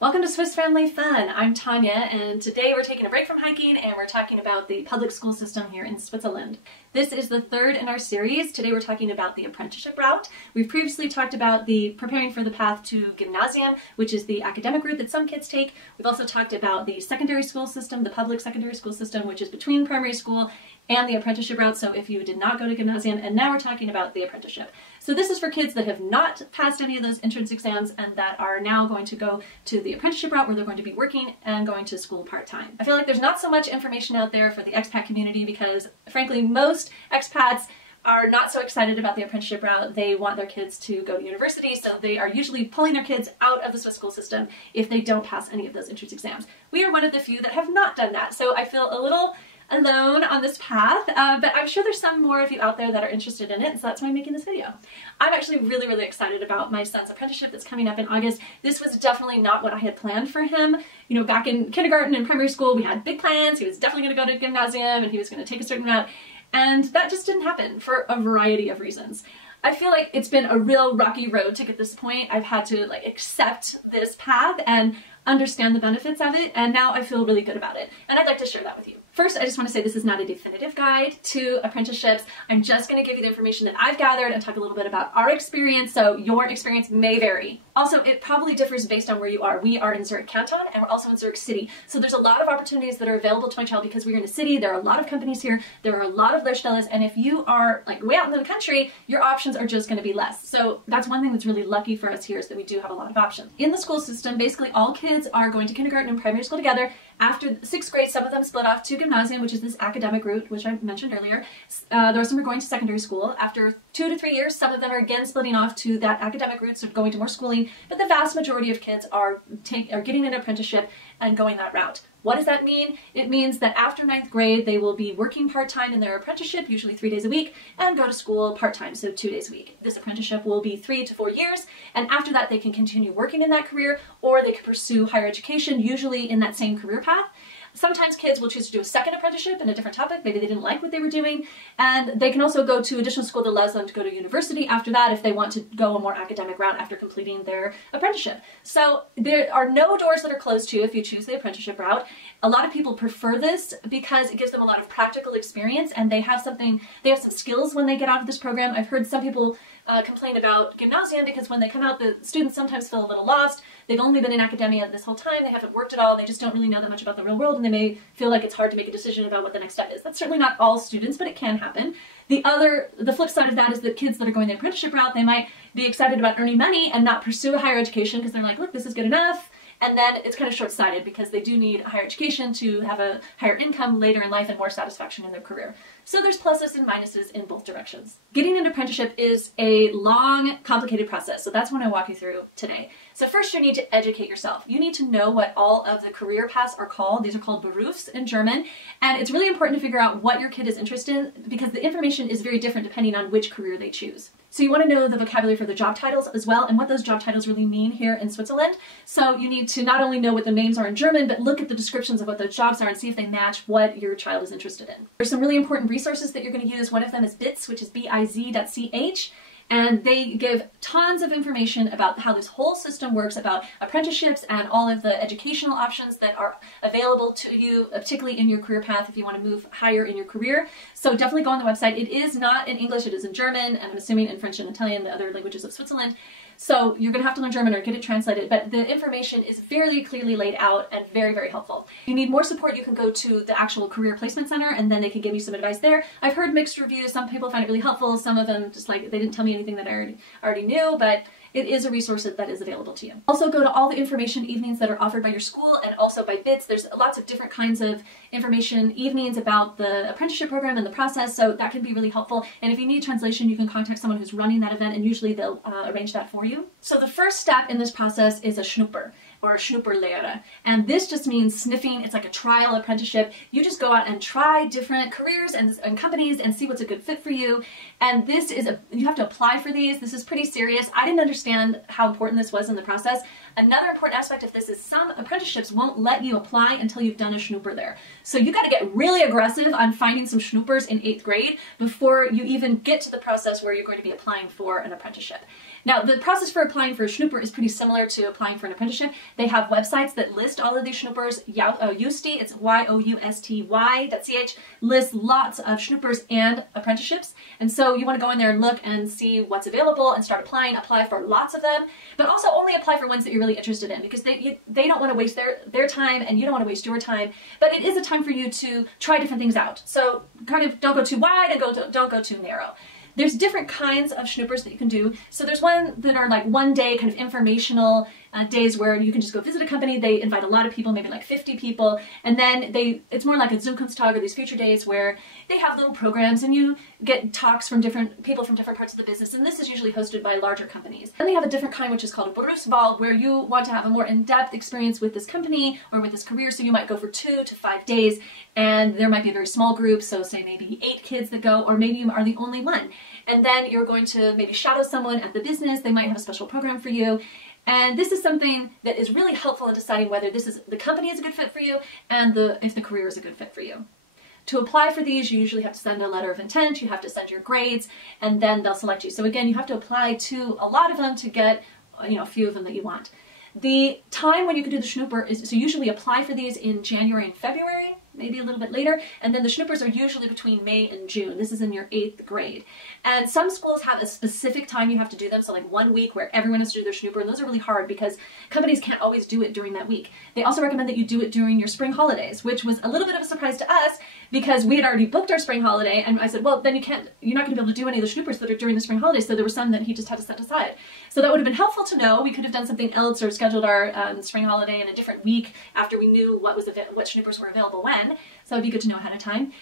Welcome to Swiss Family Fun. I'm Tanya, and today we're taking a break from hiking and we're talking about the public school system here in Switzerland. This is the third in our series. Today we're talking about the apprenticeship route. We've previously talked about the preparing for the path to Gymnasium, which is the academic route that some kids take. We've also talked about the secondary school system, the public secondary school system, which is between primary school and the apprenticeship route, so if you did not go to Gymnasium, and now we're talking about the apprenticeship. So this is for kids that have not passed any of those entrance exams and that are now going to go to the apprenticeship route where they're going to be working and going to school part-time. I feel like there's not so much information out there for the expat community because, frankly, most expats are not so excited about the apprenticeship route. They want their kids to go to university, so they are usually pulling their kids out of the Swiss school system if they don't pass any of those entrance exams. We are one of the few that have not done that, so I feel a little alone on this path, but I'm sure there's some more of you out there that are interested in it, so that's why I'm making this video. I'm actually really excited about my son's apprenticeship that's coming up in August. This was definitely not what I had planned for him. You know, back in kindergarten and primary school, we had big plans. He was definitely going to go to Gymnasium and he was going to take a certain route, and that just didn't happen for a variety of reasons. I feel like it's been a real rocky road to get this point. I've had to accept this path and understand the benefits of it, and now I feel really good about it, and I'd like to share that with you. First, I just want to say this is not a definitive guide to apprenticeships. I'm just going to give you the information that I've gathered and talk a little bit about our experience, so your experience may vary. Also, it probably differs based on where you are. We are in Zurich Canton, and we're also in Zurich City, so there's a lot of opportunities that are available to my child because we're in a city. There are a lot of companies here, there are a lot of Lehrstellen, and if you are way out in the country, your options are just going to be less. So that's one thing that's really lucky for us here, is that we do have a lot of options. In the school system, basically all kids are going to kindergarten and primary school together. After 6th grade, some of them split off to Gymnasium, which is this academic route, which I mentioned earlier. The rest of them are going to secondary school. After 2 to 3 years, some of them are again splitting off to that academic route, so going to more schooling, but the vast majority of kids are getting an apprenticeship and going that route. What does that mean? It means that after 9th grade, they will be working part-time in their apprenticeship, usually 3 days a week, and go to school part-time, so 2 days a week. This apprenticeship will be 3 to 4 years, and after that, they can continue working in that career, or they can pursue higher education, usually in that same career path. Sometimes kids will choose to do a second apprenticeship in a different topic. Maybe they didn't like what they were doing, and they can also go to additional school that allows them to go to university after that if they want to go a more academic route after completing their apprenticeship. So there are no doors that are closed to you if you choose the apprenticeship route. A lot of people prefer this because it gives them a lot of practical experience, and they have some skills when they get out of this program. I've heard some people complain about Gymnasium because when they come out, the students sometimes feel a little lost. They've only been in academia this whole time, they haven't worked at all, they just don't really know that much about the real world, and they may feel like it's hard to make a decision about what the next step is. That's certainly not all students, but it can happen. The flip side of that is that kids that are going the apprenticeship route, they might be excited about earning money and not pursue a higher education because they're like, look, this is good enough. And then it's kind of short-sighted because they do need a higher education to have a higher income later in life and more satisfaction in their career. So there's pluses and minuses in both directions. Getting an apprenticeship is a long, complicated process, so that's what I walk you through today. So first you need to educate yourself. You need to know what all of the career paths are called. These are called Berufs in German, and it's really important to figure out what your kid is interested in because the information is very different depending on which career they choose. So you want to know the vocabulary for the job titles as well and what those job titles really mean here in Switzerland. So you need to not only know what the names are in German, but look at the descriptions of what those jobs are and see if they match what your child is interested in. There's some really important resources that you're going to use. One of them is BITS, which is biz.ch. And they give tons of information about how this whole system works, about apprenticeships and all of the educational options that are available to you, particularly in your career path if you want to move higher in your career. So definitely go on the website. It is not in English, it is in German, and I'm assuming in French and Italian, the other languages of Switzerland. So you're going to have to learn German or get it translated, but the information is very clearly laid out and very very helpful. If you need more support, you can go to the actual Career Placement Center and then they can give you some advice there. I've heard mixed reviews. Some people find it really helpful. Some of them just they didn't tell me anything that I already knew, but it is a resource that is available to you. Also go to all the information evenings that are offered by your school and also by BITS. There's lots of different kinds of information evenings about the apprenticeship program and the process, so that can be really helpful. And if you need translation, you can contact someone who's running that event and usually they'll arrange that for you. So the first step in this process is a Schnupper, or Schnupperlehre. And this just means sniffing. It's like a trial apprenticeship. You just go out and try different careers and companies and see what's a good fit for you. And this is you have to apply for these. This is pretty serious. I didn't understand how important this was in the process. Another important aspect of this is some apprenticeships won't let you apply until you've done a Schnupper there. So you got to get really aggressive on finding some Schnuppers in 8th grade before you even get to the process where you're going to be applying for an apprenticeship. Now, the process for applying for a schnupper is pretty similar to applying for an apprenticeship. They have websites that list all of these schnuppers. Yousty, it's yousty.ch, lists lots of schnuppers and apprenticeships. And so you want to go in there and look and see what's available and start applying. Apply for lots of them, but also only apply for ones that you're really interested in, because they don't want to waste their time and you don't want to waste your time. But it is a time for you to try different things out. So kind of don't go too wide and don't go too narrow. There's different kinds of schnuppers that you can do. So there's one that are like 1 day kind of informational days where you can just go visit a company. They invite a lot of people, maybe like 50 people. And then it's more like a Zukunftstag or these future days where they have little programs and you get talks from different people from different parts of the business. And this is usually hosted by larger companies. Then they have a different kind, which is called a Berufswahl, where you want to have a more in-depth experience with this company or with this career. So you might go for 2 to 5 days, and there might be a very small group. So say maybe 8 kids that go, or maybe you are the only one. And then you're going to maybe shadow someone at the business. They might have a special program for you. And this is something that is really helpful in deciding whether the company is a good fit for you and if the career is a good fit for you. To apply for these, you usually have to send a letter of intent, you have to send your grades, and then they'll select you. So again, you have to apply to a lot of them to get a few of them that you want. The time when you can do the schnupper is, so usually apply for these in January and February, maybe a little bit later, and then the schnuppers are usually between May and June. This is in your 8th grade. And some schools have a specific time you have to do them, so like 1 week where everyone has to do their schnupper, and those are really hard because companies can't always do it during that week. They also recommend that you do it during your spring holidays, which was a little bit of a surprise to us because we had already booked our spring holiday, and I said, well, then you're not going to be able to do any of the schnuppers that are during the spring holidays, so there were some that he just had to set aside. So that would have been helpful to know. We could have done something else or scheduled our spring holiday in a different week after we knew what schnuppers were available when. So it'd be good to know ahead of time.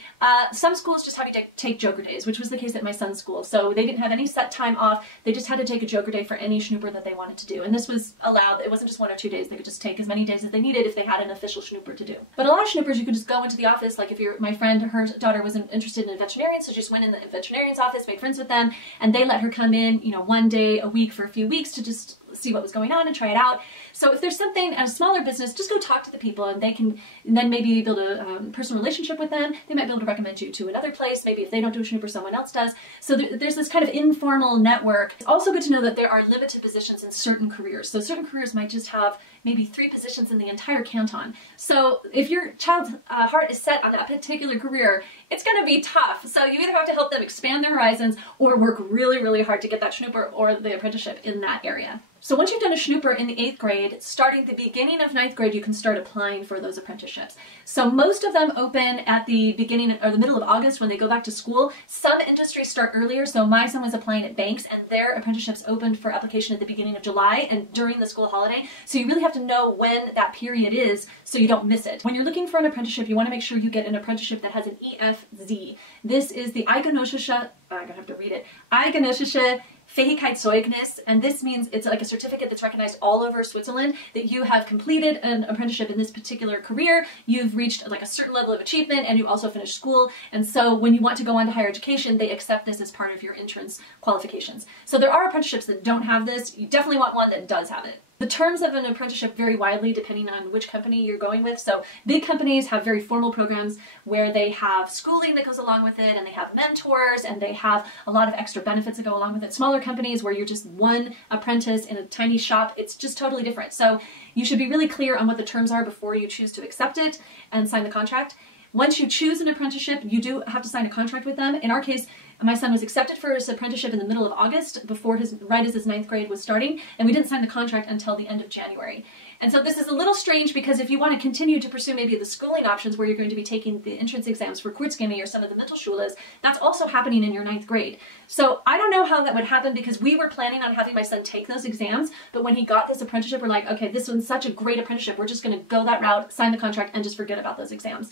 Some schools just have you take joker days, which was the case at my son's school. So they didn't have any set time off. They just had to take a joker day for any schnupper that they wanted to do. And this was allowed. It wasn't just 1 or 2 days. They could just take as many days as they needed if they had an official schnupper to do. But a lot of schnuppers, you could just go into the office. Like if my friend, her daughter was interested in a veterinarian, so she just went in the veterinarian's office, made friends with them, and they let her come in, 1 day a week for a few weeks to just see what was going on and try it out. So if there's something at a smaller business, just go talk to the people, and they can then maybe build a personal relationship with them. They might be able to recommend you to another place. Maybe if they don't do a schnupper, someone else does. So there's this kind of informal network. It's also good to know that there are limited positions in certain careers. So certain careers might just have maybe 3 positions in the entire canton. So if your child's heart is set on that particular career, it's going to be tough. So you either have to help them expand their horizons or work really, really hard to get that schnupper or the apprenticeship in that area. So once you've done a schnupper in the 8th grade, starting the beginning of 9th grade, you can start applying for those apprenticeships. So most of them open at the beginning or the middle of August when they go back to school. Some industries start earlier. So my son was applying at banks, and their apprenticeships opened for application at the beginning of July and during the school holiday. So you really have to know when that period is so you don't miss it. When you're looking for an apprenticeship, you want to make sure you get an apprenticeship that has an EFZ. This is the Eidgenössische, I'm going to have to read it, Eidgenössische Fähigkeitszeugnis, and this means it's like a certificate that's recognized all over Switzerland that you have completed an apprenticeship in this particular career, you've reached like a certain level of achievement, and you also finished school. And so when you want to go on to higher education, they accept this as part of your entrance qualifications. So there are apprenticeships that don't have this. You definitely want one that does have it. The terms of an apprenticeship vary widely depending on which company you're going with. So big companies have very formal programs where they have schooling that goes along with it, and they have mentors, and they have a lot of extra benefits that go along with it. Smaller companies where you're just one apprentice in a tiny shop, it's just totally different. So you should be really clear on what the terms are before you choose to accept it and sign the contract. Once you choose an apprenticeship, you do have to sign a contract with them. In our case, my son was accepted for his apprenticeship in the middle of August, right as his 9th grade was starting, and we didn't sign the contract until the end of January. And so this is a little strange because if you want to continue to pursue maybe the schooling options where you're going to be taking the entrance exams for Kurzgymnasium or some of the Mittelschules, that's also happening in your 9th grade. So I don't know how that would happen because we were planning on having my son take those exams, but when he got this apprenticeship, we're like, okay, this one's such a great apprenticeship, we're just going to go that route, sign the contract, and just forget about those exams.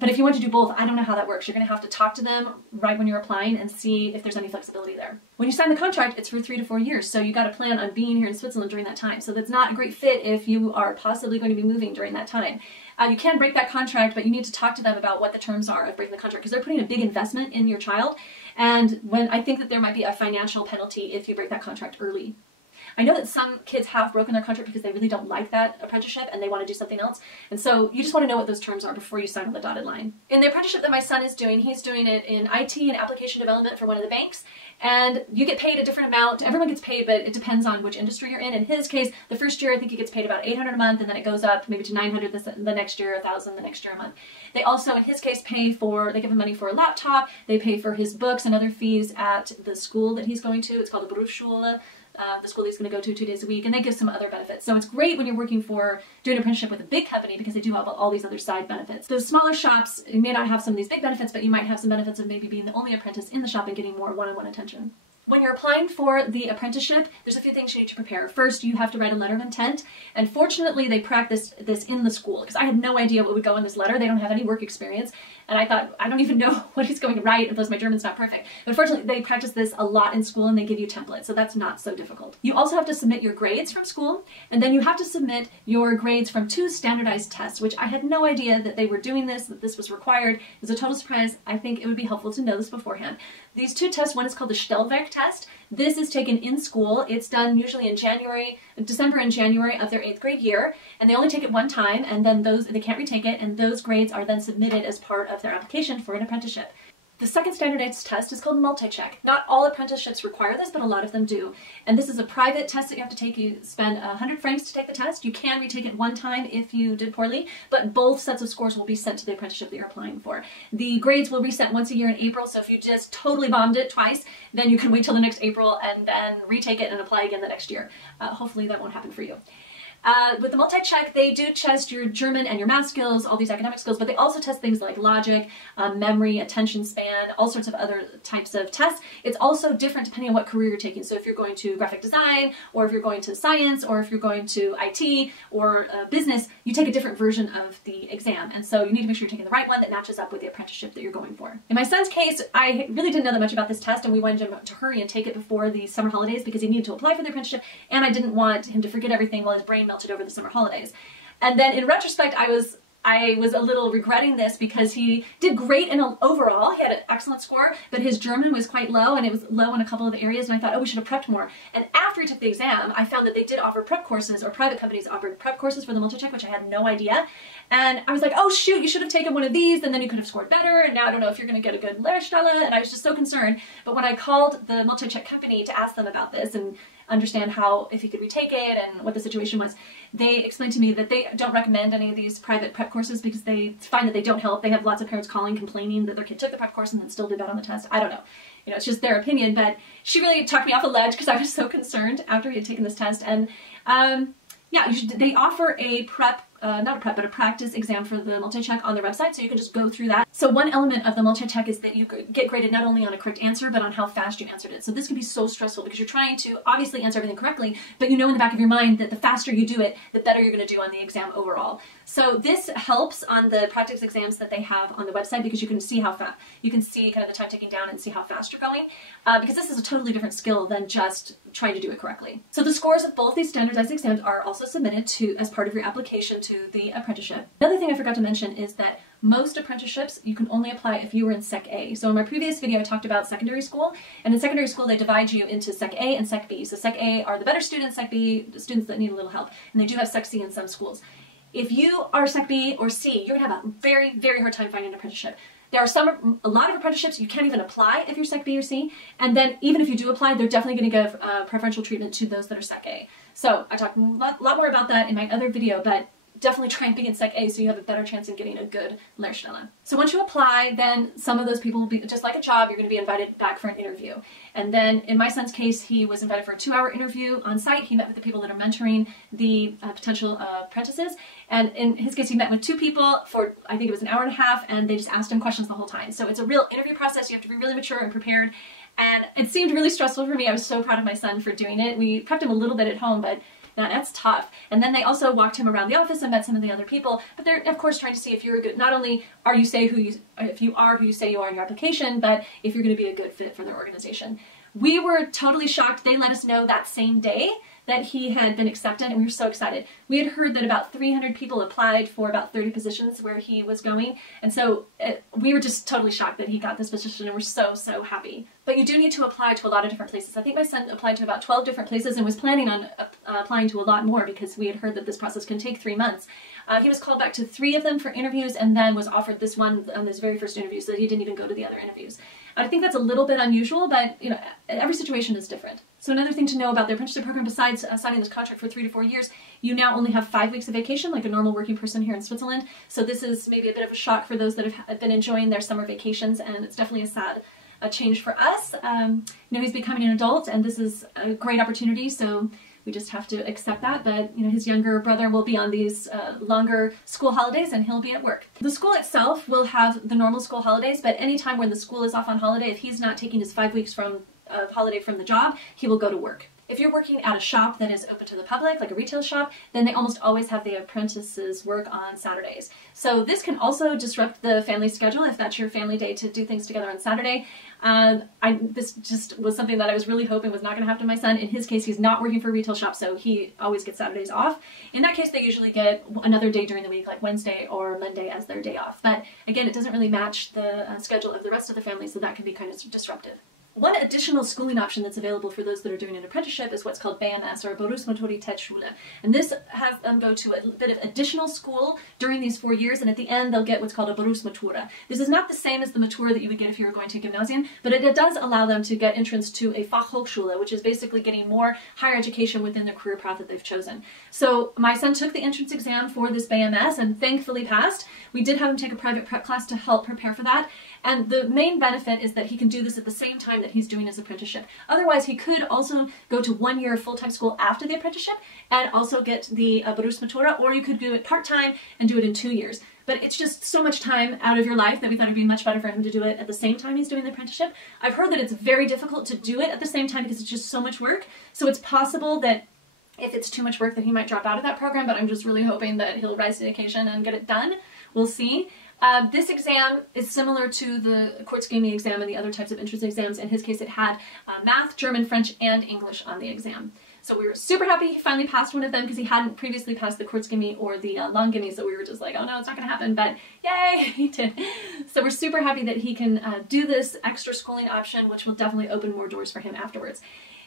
But if you want to do both, I don't know how that works. You're going to have to talk to them right when you're applying and see if there's any flexibility there. When you sign the contract, it's for 3 to 4 years, so you got to plan on being here in Switzerland during that time. So that's not a great fit if you are possibly going to be moving during that time. You can break that contract, but you need to talk to them about what the terms are of breaking the contract because they're putting a big investment in your child. And I think that there might be a financial penalty if you break that contract early. I know that some kids have broken their contract because they really don't like that apprenticeship and they want to do something else. And so you just want to know what those terms are before you sign on the dotted line. In the apprenticeship that my son is doing, he's doing it in IT and application development for one of the banks. And you get paid a different amount. Everyone gets paid, but it depends on which industry you're in. In his case, the first year, I think he gets paid about $800 a month, and then it goes up maybe to $900 the next year, $1,000 the next year a month. They also, in his case, they give him money for a laptop. They pay for his books and other fees at the school that he's going to. It's called the Berufsschule. The school he's going to go to 2 days a week, and they give some other benefits. So it's great when you're working doing an apprenticeship with a big company because they do have all these other side benefits. Those smaller shops, you may not have some of these big benefits, but you might have some benefits of maybe being the only apprentice in the shop and getting more one-on-one attention. When you're applying for the apprenticeship, there's a few things you need to prepare. First, you have to write a letter of intent, and fortunately they practiced this in the school because I had no idea what would go in this letter. They don't have any work experience, and I thought, I don't even know what he's going to write, and plus my German's not perfect. But fortunately, they practice this a lot in school, and they give you templates, so that's not so difficult. You also have to submit your grades from school, and then you have to submit your grades from 2 standardized tests, which I had no idea that they were doing this, that this was required. It was a total surprise. I think it would be helpful to know this beforehand. These 2 tests, one is called the Stellwerk test. This is taken in school. It's done usually in December and January of their 8th grade year, and they only take it one time, and then they can't retake it, and those grades are then submitted as part of their application for an apprenticeship. The second standardized test is called multi-check. Not all apprenticeships require this, but a lot of them do. And this is a private test that you have to take. You spend 100 francs to take the test. You can retake it one time if you did poorly, but both sets of scores will be sent to the apprenticeship that you're applying for. The grades will reset once a year in April, so if you just totally bombed it twice, then you can wait till the next April and then retake it and apply again the next year. Hopefully that won't happen for you. With the multi-check, they do test your German and your math skills, all these academic skills, but they also test things like logic, memory, attention span, all sorts of other types of tests. It's also different depending on what career you're taking. So if you're going to graphic design, or if you're going to science, or if you're going to IT, or business, you take a different version of the exam. And so you need to make sure you're taking the right one that matches up with the apprenticeship that you're going for. In my son's case, I really didn't know that much about this test, and we wanted him to hurry and take it before the summer holidays because he needed to apply for the apprenticeship, and I didn't want him to forget everything while his brain melted over the summer holidays. And then in retrospect, I was a little regretting this because he did great overall. He had an excellent score, but his German was quite low, and it was low in a couple of areas, and I thought, oh, we should have prepped more. And after he took the exam, I found that they did offer prep courses, or private companies offered prep courses for the multi-check, which I had no idea. And I was like, oh shoot, you should have taken one of these, and then you could have scored better, and now I don't know if you're going to get a good Lehrstelle, and I was just so concerned. But when I called the multi-check company to ask them about this and understand if he could retake it and what the situation was, they explained to me that they don't recommend any of these private prep courses because they find that they don't help. They have lots of parents calling, complaining that their kid took the prep course and then still did bad on the test. I don't know. You know, it's just their opinion, but she really talked me off a ledge because I was so concerned after he had taken this test. And yeah, they offer a a practice exam for the multi-check on their website, so you can just go through that. So one element of the multi-check is that you get graded not only on a correct answer, but on how fast you answered it. So this can be so stressful because you're trying to obviously answer everything correctly, but you know in the back of your mind that the faster you do it, the better you're going to do on the exam overall. So this helps on the practice exams that they have on the website because you can see how fast, you can see kind of the time ticking down and see how fast you're going, because this is a totally different skill than just trying to do it correctly. So the scores of both these standardized exams are also submitted as part of your application to the apprenticeship. Another thing I forgot to mention is that most apprenticeships you can only apply if you were in Sec A. So in my previous video I talked about secondary school, and in secondary school they divide you into Sec A and Sec B. So Sec A are the better students, Sec B the students that need a little help, and they do have Sec C in some schools. If you are Sec B or C, you're going to have a very, very hard time finding an apprenticeship. There are a lot of apprenticeships you can't even apply if you're Sec B or C, and then even if you do apply, they're definitely going to give preferential treatment to those that are Sec A. So I talked a lot more about that in my other video, but definitely try and be in Sec A so you have a better chance in getting a good Lehrstelle. So once you apply, then some of those people will be, just like a job, you're going to be invited back for an interview. And then in my son's case, he was invited for a 2-hour interview on site. He met with the people that are mentoring the potential apprentices. And in his case, he met with 2 people for, I think it was an hour and a half, and they just asked him questions the whole time. So it's a real interview process. You have to be really mature and prepared. And it seemed really stressful for me. I was so proud of my son for doing it. We prepped him a little bit at home, but that's tough. And then they also walked him around the office and met some of the other people, but they're of course trying to see if you're a good, not only are you if you are who you say you are in your application, but if you're going to be a good fit for their organization. We were totally shocked. They let us know that same day that he had been accepted, and we were so excited. We had heard that about 300 people applied for about 30 positions where he was going, and so we were just totally shocked that he got this position, and we're so, so happy. But you do need to apply to a lot of different places. I think my son applied to about 12 different places and was planning on applying to a lot more because we had heard that this process can take 3 months. He was called back to 3 of them for interviews and then was offered this one on his very first interview, so he didn't even go to the other interviews. I think that's a little bit unusual, but you know, every situation is different. So another thing to know about the apprenticeship program, besides signing this contract for 3 to 4 years, you now only have 5 weeks of vacation like a normal working person here in Switzerland. So this is maybe a bit of a shock for those that have been enjoying their summer vacations, and it's definitely a sad change for us. You know, he's becoming an adult, and this is a great opportunity, so we just have to accept that. But you know, his younger brother will be on these longer school holidays, and he'll be at work. The school itself will have the normal school holidays, but anytime when the school is off on holiday, if he's not taking his 5 weeks from holiday from the job, he will go to work. If you're working at a shop that is open to the public, like a retail shop, then they almost always have the apprentices work on Saturdays. So this can also disrupt the family schedule if that's your family day to do things together on Saturday. This just was something that I was really hoping was not going to happen to my son. In his case, he's not working for a retail shop, so he always gets Saturdays off. In that case, they usually get another day during the week, like Wednesday or Monday as their day off. But again, it doesn't really match the schedule of the rest of the family, so that can be kind of disruptive. One additional schooling option that's available for those that are doing an apprenticeship is what's called BMS, or Berufsmaturität-Schule. And this has them go to a bit of additional school during these 4 years, and at the end they'll get what's called a Berufsmatura. This is not the same as the Matura that you would get if you were going to Gymnasium, but it does allow them to get entrance to a Fachhochschule, which is basically getting more higher education within the career path that they've chosen. So my son took the entrance exam for this BMS and thankfully passed. We did have him take a private prep class to help prepare for that. And the main benefit is that he can do this at the same time that he's doing his apprenticeship. Otherwise, he could also go to 1 year of full-time school after the apprenticeship and also get the Berufsmatura, or you could do it part-time and do it in 2 years. But it's just so much time out of your life that we thought it'd be much better for him to do it at the same time he's doing the apprenticeship. I've heard that it's very difficult to do it at the same time because it's just so much work. So it's possible that if it's too much work that he might drop out of that program, but I'm just really hoping that he'll rise to the occasion and get it done. We'll see. This exam is similar to the Kurzgängige exam and the other types of entrance exams. In his case, it had math, German, French, and English on the exam. So we were super happy he finally passed one of them because he hadn't previously passed the Kurzgängige or the Langgängige, so we were just like, oh no, it's not going to happen, but yay, he did. So we're super happy that he can do this extra schooling option, which will definitely open more doors for him afterwards.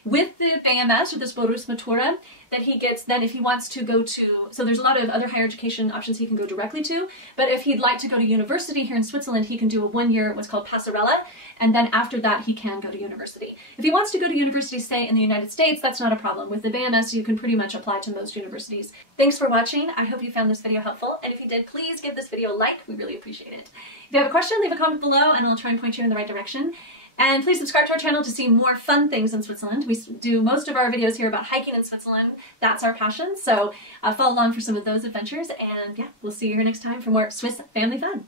With the BMS, or this Berufsmatura, that he gets, then if he wants to go to, so there's a lot of other higher education options he can go directly to, but if he'd like to go to university here in Switzerland, he can do a 1 year, what's called Passarella, and then after that he can go to university. If he wants to go to university, say in the United States, that's not a problem. With the BMS, you can pretty much apply to most universities. Thanks for watching. I hope you found this video helpful, and if you did, please give this video a like. We really appreciate it. If you have a question, leave a comment below, and I'll try and point you in the right direction. And please subscribe to our channel to see more fun things in Switzerland. We do most of our videos here about hiking in Switzerland. That's our passion. So follow along for some of those adventures. And yeah, we'll see you here next time for more Swiss family fun.